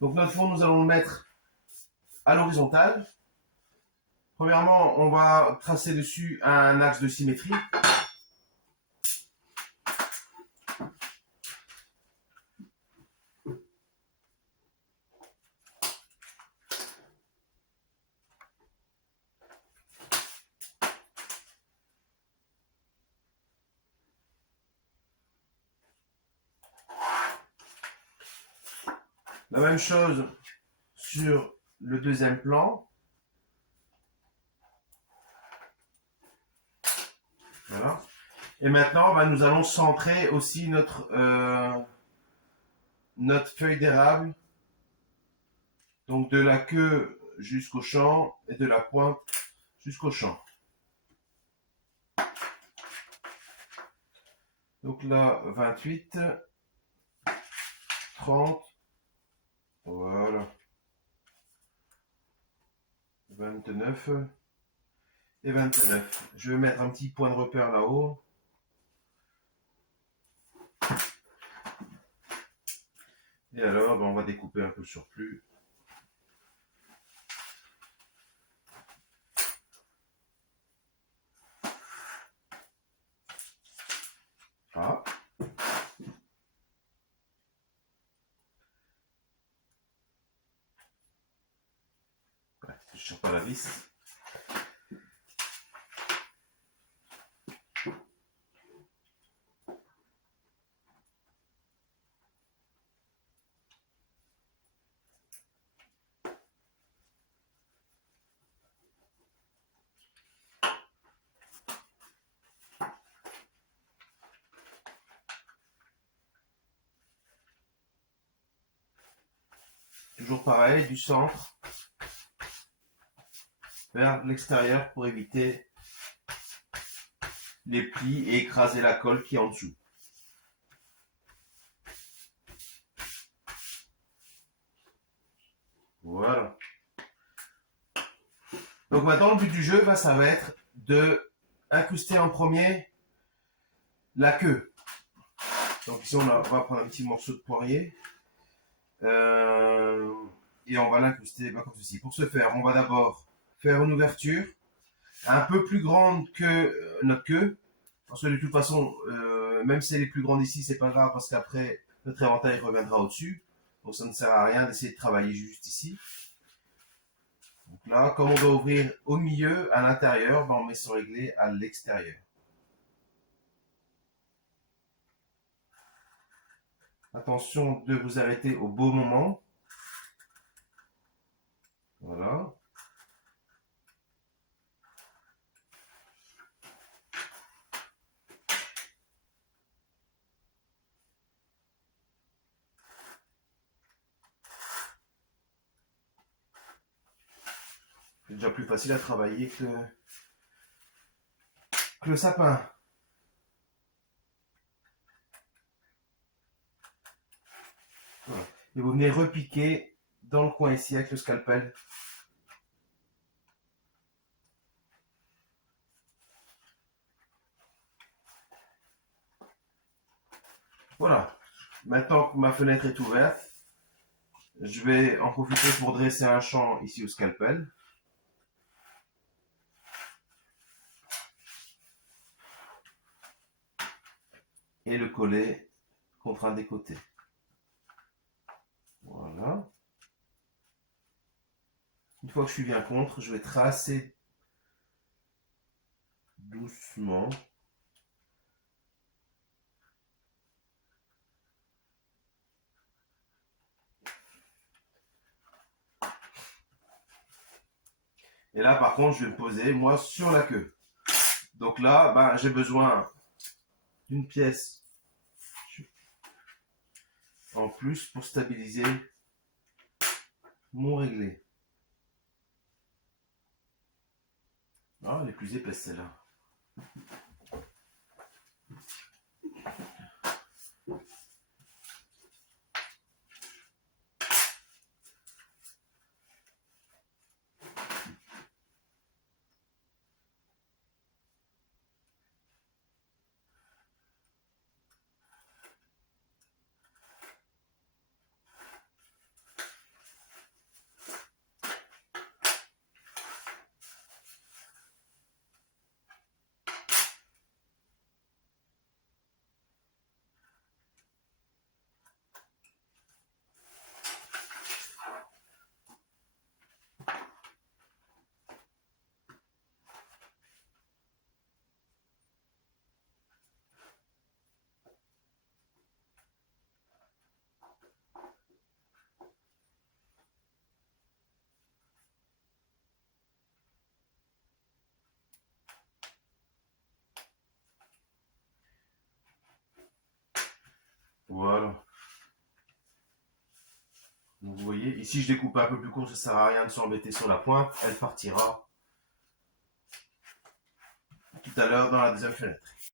Donc notre four, nous allons le mettre à l'horizontale. Premièrement, on va tracer dessus un axe de symétrie. La même chose sur le deuxième plan. Voilà. Et maintenant, nous allons centrer aussi notre feuille d'érable. Donc de la queue jusqu'au champ et de la pointe jusqu'au champ. Donc là, 28, 30, voilà, 29 et 29. Je vais mettre un petit point de repère là-haut. Et alors, on va découper un peu le surplus. Ah. Ouais, je ne cherche pas la vis. Toujours pareil, du centre vers l'extérieur pour éviter les plis et écraser la colle qui est en dessous. Voilà. Donc maintenant, le but du jeu, ça va être de incruster en premier la queue. Donc ici, on va prendre un petit morceau de poirier. Et on va l'incruster comme ceci. Pour ce faire, on va d'abord faire une ouverture un peu plus grande que notre queue. Parce que de toute façon, même si elle est plus grande ici, c'est pas grave parce qu'après, notre éventail reviendra au-dessus. Donc ça ne sert à rien d'essayer de travailler juste ici. Donc là, comme on doit ouvrir au milieu, à l'intérieur, on met son réglé à l'extérieur. Attention de vous arrêter au beau moment. Voilà. C'est déjà plus facile à travailler que le sapin. Voilà. Et vous venez repiquer dans le coin ici avec le scalpel. Voilà. Maintenant que ma fenêtre est ouverte, je vais en profiter pour dresser un champ ici au scalpel. Et le coller contre un des côtés. Voilà. Une fois que je suis bien contre, je vais tracer doucement. Et là, par contre, je vais me poser, moi, sur la queue. Donc là, j'ai besoin d'une pièce en plus pour stabiliser mon réglé. Ah, elle est plus épaisse celle-là. ici, je découpe un peu plus court, ça sert à rien de s'embêter sur la pointe. Elle partira tout à l'heure dans la deuxième fenêtre.